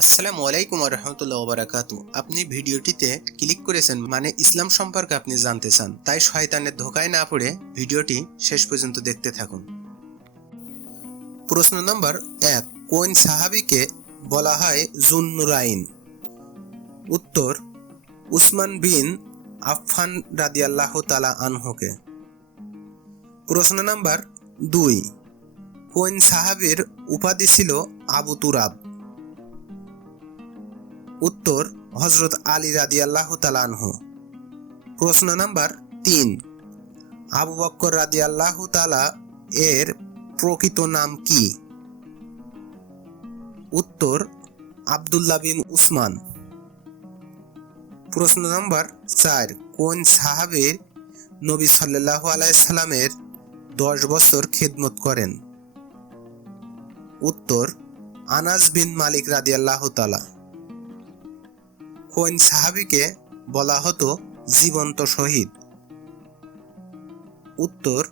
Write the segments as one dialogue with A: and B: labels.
A: আসসালামু আলাইকুম রহমতুল্লাহ বারাকাতু আপনি ভিডিওটিতে ক্লিক করেছেন মানে ইসলাম সম্পর্কে আপনি জানতে চান, তাই শয়তানের ধোকায় না পড়ে ভিডিওটি শেষ পর্যন্ত দেখতে থাকুন। প্রশ্ন নম্বর এক, কোন সাহাবিকে বলা হয় জুন্নুরাইন? উত্তর, উসমান বিন আফফান রাদিয়াল্লাহ তালা আনহুকে। প্রশ্ন নাম্বার দুই, কোন সাহাবীর উপাধি ছিল আবু তুরাব? উত্তর হজরত আলী রাদি আল্লাহ তালানহু প্রশ্ন নাম্বার তিন, আবু বক্কর রাদি আল্লাহ তালা এর প্রকৃত নাম কি? উত্তর, আবদুল্লাহ বিন উসমান। প্রশ্ন নাম্বার চার, কোন সাহাবীর নবী সাল্লাহ আলাইসাল্লামের দশ বছর খেদমত করেন? উত্তর, আনাস বিন মালিক রাদি আল্লাহ তালা কোন সাহাবিকে বলা হতো জীবন্ত শহীদ। উত্তর,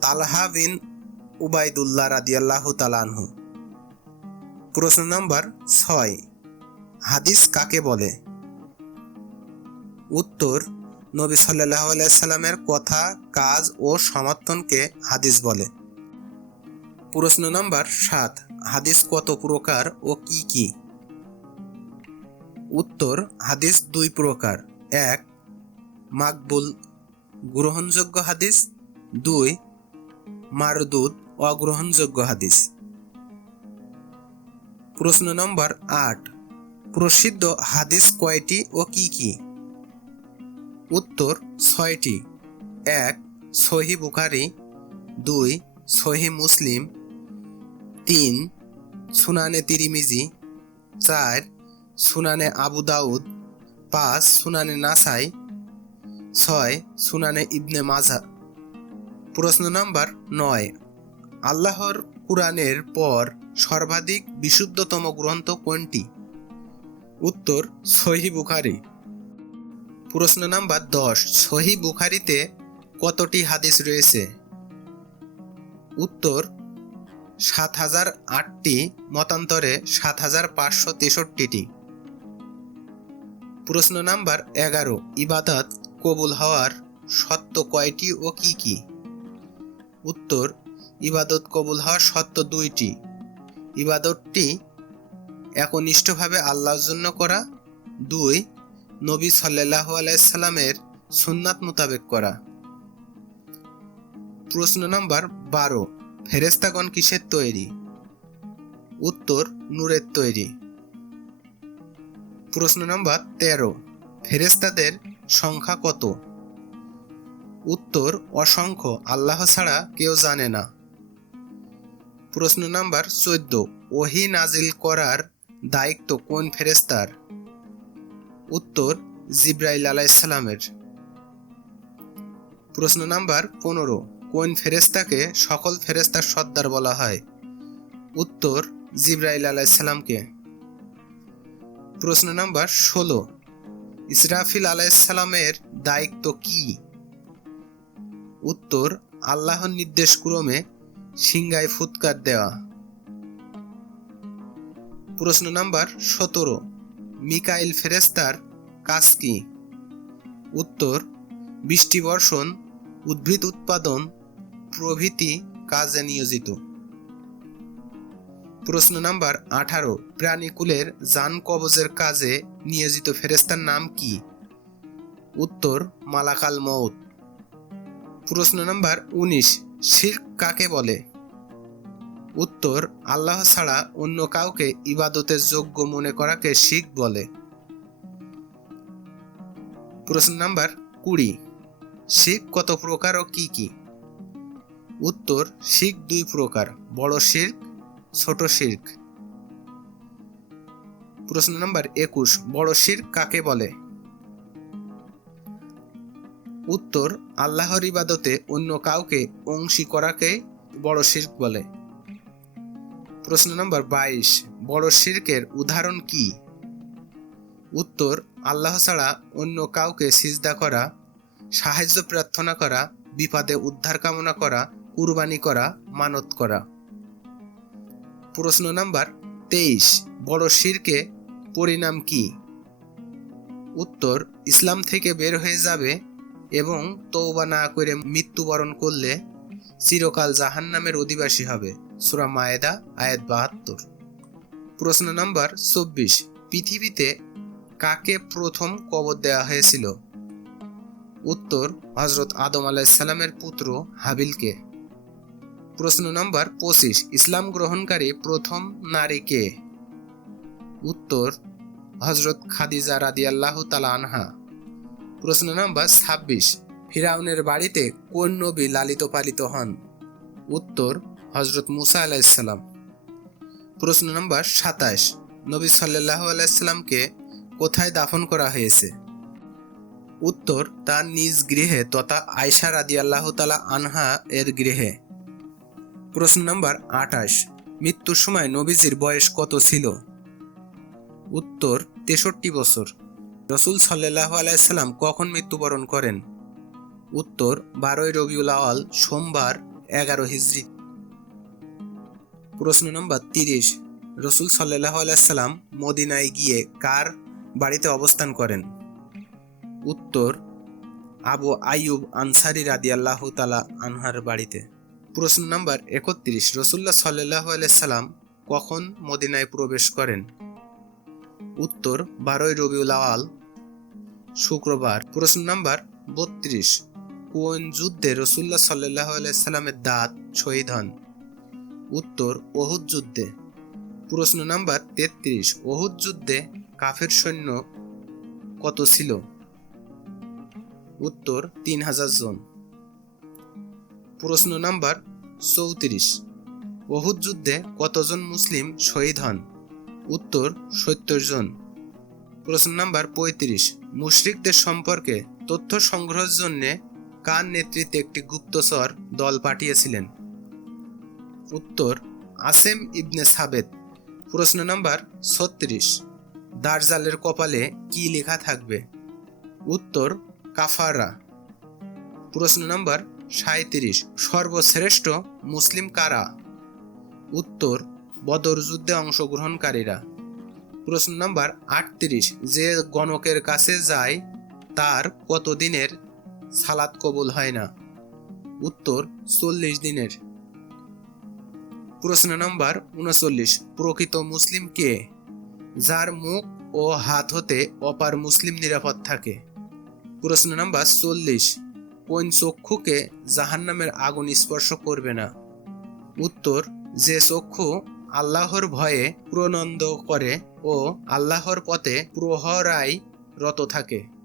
A: তালহা বিন উবাইদুল্লাহ রাদিয়াল্লাহ তালানহু প্রশ্ন নম্বর ছয়, হাদিস কাকে বলে? উত্তর, নবী সাল্লাহ সাল্লামের কথা, কাজ ও সমর্থনকে হাদিস বলে। প্রশ্ন নম্বর সাত, হাদিস কত প্রকার ও কি কি? উত্তর হাদিস দুই প্রকার। এক, মাকবুল গ্রহণযোগ্য হাদিস। দুই, মারদুদ অগ্রহণযোগ্য হাদিস। প্রশ্ন নম্বর আট, প্রসিদ্ধ হাদিস কয়টি ও কি কি? উত্তর ছয়টি। এক, সহি বুখারি। দুই, সহি মুসলিম। তিন, সুনানে তিরিমিজি। চার সুনানে আবু দাউদ পাঁচ সুনানে নাসাই, ছয়, সুনানে ইবনে মাজা। প্রশ্ন নাম্বার নয়। আল্লাহর কুরআনের পর সর্বাধিক বিশুদ্ধতম গ্রন্থ কোনটি? উত্তর, সহি বুখারি। প্রশ্ন নাম্বার দশ। সহি বুখারিতে কতটি হাদিস রয়েছে? উত্তর, সাত হাজার আটটি, মতান্তরে সাত হাজার পাঁচশো তেষট্টিটি। প্রশ্ন নাম্বার এগারো, ইবাদত কবুল হওয়ার সত্য কয়টি ও কি কি? উত্তর, ইবাদত কবুল হওয়ার সত্য দুইটি। ইবাদতটি একনিষ্ঠভাবে আল্লাহর জন্য করা। দুই, নবী সাল্লাহ আলাইসাল্লামের সুন্নাত মোতাবেক করা। প্রশ্ন নাম্বার বারো ফেরেস্তাগণ কিসের তৈরি? উত্তর, নূরের তৈরি। প্রশ্ন নম্বর তেরো ফেরেস্তাদের সংখ্যা কত? উত্তর, অসংখ্য, আল্লাহ ছাড়া কেউ জানে না। প্রশ্ন নাম্বার চোদ্দ, ওহি নাজিল করার দায়িত্ব কোন ফেরেস্তার উত্তর, জিব্রাইল আলাইসালামের প্রশ্ন নাম্বার পনেরো, কোন ফেরেস্তাকে সকল ফেরেস্তার সর্দার বলা হয়? উত্তর, জিব্রাইল আলাইসালামকে প্রশ্ন নাম্বার ষোলো। ইসরাফিল আলাইসালামের দায়িত্ব কি? উত্তর, আল্লাহর নির্দেশ ক্রমে সিংগায় ফুৎকার দেওয়া। প্রশ্ন নাম্বার সতেরো। মিকাইল ফেরেস্তার কাজ কি? উত্তর, বৃষ্টি বর্ষণ, উদ্ভিদ উৎপাদন প্রভৃতি কাজে নিয়োজিত। প্রশ্ন নাম্বার আঠারো প্রাণীকুলের যান কবজের কাজে নিয়োজিত ফেরেস্তার নাম কি? উত্তর, মালাকাল মৌত প্রশ্ন নাম্বার উনিশ, শির্ক কাকে বলে? উত্তর, আল্লাহ ছাড়া অন্য কাউকে ইবাদতের যোগ্য মনে করাকে শিখ বলে। প্রশ্ন নাম্বার কুড়ি শিখ কত প্রকার ও কি কি? উত্তর শিখ দুই প্রকার, বড় শির্ক ছোট শির্ক। প্রশ্ন নাম্বার একুশ, বড় শির্ক কাকে বলে? উত্তর, আল্লাহর ইবাদতে অন্য কাউকে অংশী করাকে বড় শির্ক বলে। প্রশ্ন নাম্বার বাইশ, বড় শির্কের উদাহরণ কি? উত্তর, আল্লাহ ছাড়া অন্য কাউকে সিজদা করা, সাহায্য প্রার্থনা করা, বিপদে উদ্ধার কামনা করা, কুরবানি করা, মানত করা। প্রশ্ন নাম্বার তেইশ, বড় শিরকে পরিণাম কি? উত্তর, ইসলাম থেকে বের হয়ে যাবে এবং তৌবা না করে মৃত্যুবরণ করলে চিরকাল জাহান্নামের অধিবাসী হবে। সুরা মায়েদা, আয়াত বাহাত্তর। প্রশ্ন নাম্বার চব্বিশ, পৃথিবীতে কাকে প্রথম কবর দেওয়া হয়েছিল? উত্তর হজরত আদম আলাইসাল্লামের পুত্র হাবিলকে। প্রশ্ন নম্বর পঁচিশ। ইসলাম গ্রহণকারী প্রথম নারী কে? উত্তর হজরত খাদিজা রাদি আল্লাহ তালা আনহা। প্রশ্ন নম্বর ছাব্বিশ। ফিরাউনের বাড়িতে কোন নবী লালিত পালিত হন? উত্তর হজরত মুসা আলাইসাল্লাম প্রশ্ন নম্বর সাতাশ। নবী সাল্লাহ আলাইসাল্লামকে কোথায় দাফন করা হয়েছে? উত্তর, তার নিজ গৃহে তথা আয়সা রাদি আল্লাহ তালা আনহা এর গৃহে। প্রশ্ন নম্বর আঠাশ। মৃত্যুর সময় নবীজির বয়স কত ছিল? উত্তর, তেষট্টি বছর। রসুল সাল্লাহ আলাইসাল্লাম কখন মৃত্যুবরণ করেন? উত্তর, বারোই রবিউল আওয়াল সোমবার, এগারো হিজড়ি প্রশ্ন নম্বর তিরিশ। রসুল সাল্লাহ আলাইসাল্লাম মদিনায় গিয়ে কার বাড়িতে অবস্থান করেন? উত্তর, আবু আইয়ুব আনসারি রাদি আল্লাহ তালা আনহার বাড়িতে। প্রশ্ন নাম্বার একত্রিশ। রসুল্লাহ সাল্লাহ সাল্লাম কখন মদিনায় প্রবেশ করেন? উত্তর, বারোই রবিউল আওয়াল, শুক্রবার। প্রশ্ন নাম্বার বত্রিশ। কোন যুদ্ধে রসুল্লাহ সাল্লাহ সাল্লামের দাঁত শহীদ হন? উত্তর, ওহুদ যুদ্ধে। প্রশ্ন নাম্বার তেত্রিশ। ওহুদ যুদ্ধে কাফের সৈন্য কত ছিল? উত্তর, তিন হাজার জন। প্রশ্ন নাম্বার চৌত্রিশ। ওহুদ যুদ্ধে কতজন মুসলিম শহীদ হন? উত্তর, সত্তর জন। প্রশ্ন নাম্বার পঁয়ত্রিশ। মুশরিকদের সম্পর্কে তথ্য সংগ্রহের জন্য কার নেতৃত্বে একটি গুপ্তচর দল পাঠিয়েছিলেন? উত্তর, আসেম ইবনে সাবেদ প্রশ্ন নাম্বার ছত্রিশ। দার্জালের কপালে কি লেখা থাকবে? উত্তর কাফারা প্রশ্ন নাম্বার সাঁত্রিশ সর্বশ্রেষ্ঠ মুসলিম কারা? উত্তর, বদর যুদ্ধে অংশগ্রহণকারীরা। প্রশ্ন নাম্বার আটত্রিশ। যে গণকের কাছে যায়, তার কতদিনের সালাত কবুল হয় না? উত্তর, চল্লিশ দিনের। প্রশ্ন নাম্বার উনচল্লিশ। প্রকৃত মুসলিম কে? যার মুখ ও হাত হতে অপার মুসলিম নিরাপদ থাকে। প্রশ্ন নাম্বার চল্লিশ। কোন চক্ষুকে জাহান্নামের আগুন স্পর্শ করবে না? উত্তর, যে চক্ষু আল্লাহর ভয়ে প্রনন্দ করে ও আল্লাহর পথে প্রহরায় রত থাকে।